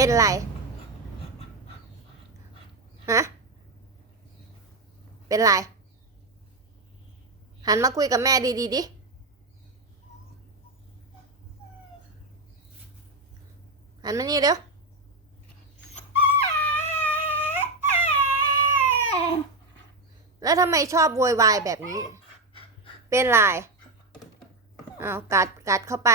เป็นไร ฮะ เป็นไร หันมาคุยกับแม่ดีๆดิหันมานี่เร็วแล้วทำไมชอบโวยวายแบบนี้ เป็นไร เอาวกัดกัดเข้าไป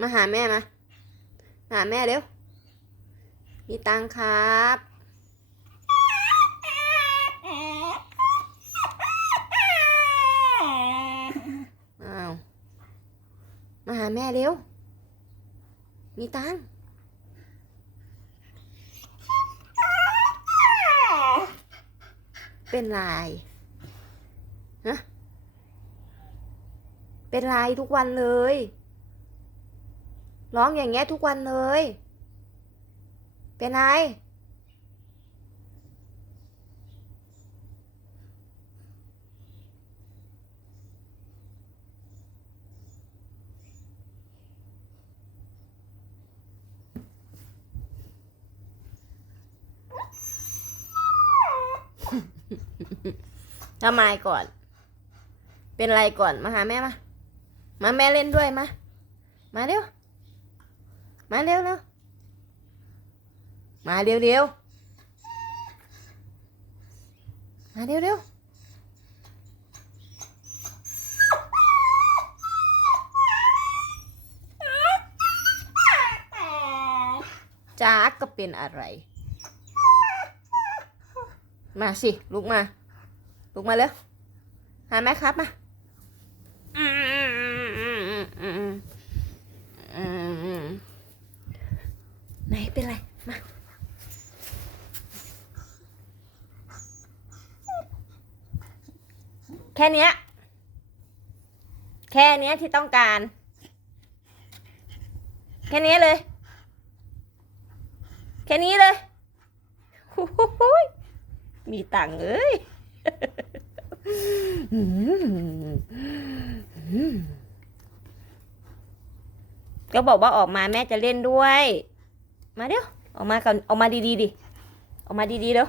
มาหาแม่มา หาแม่เร็ว มีตังครับ อ้าว มาหาแม่เร็ว มีตังเป็นไรฮะเป็นไรทุกวันเลย ร้องอย่างเงี้ยทุกวันเลย เป็นไรทำไมก่อน เป็นไรก่อน มาหาแม่มา มาแม่เล่นด้วยมา มาเร็ว มาเร็วเร็วมาเร็วเร็วมาเร็วเร็วจ้าก็เป็นอะไร มาสิ ลุกมา ลุกมาเร็วหาแม่ครับมาอืมอืมอืมอืมอืมอืมอืมอืม ไหนเป็นไร มา แค่เนี้ย แค่เนี้ยที่ต้องการ แค่นี้เลย แค่นี้เลยมีตังเอ้ยก็บอกว่าออกมาแม่จะเล่นด้วย มาเดี๋ยวออกมาก่อนออกมาดีๆดิออกมาดีๆเดี๋ยวอ้าว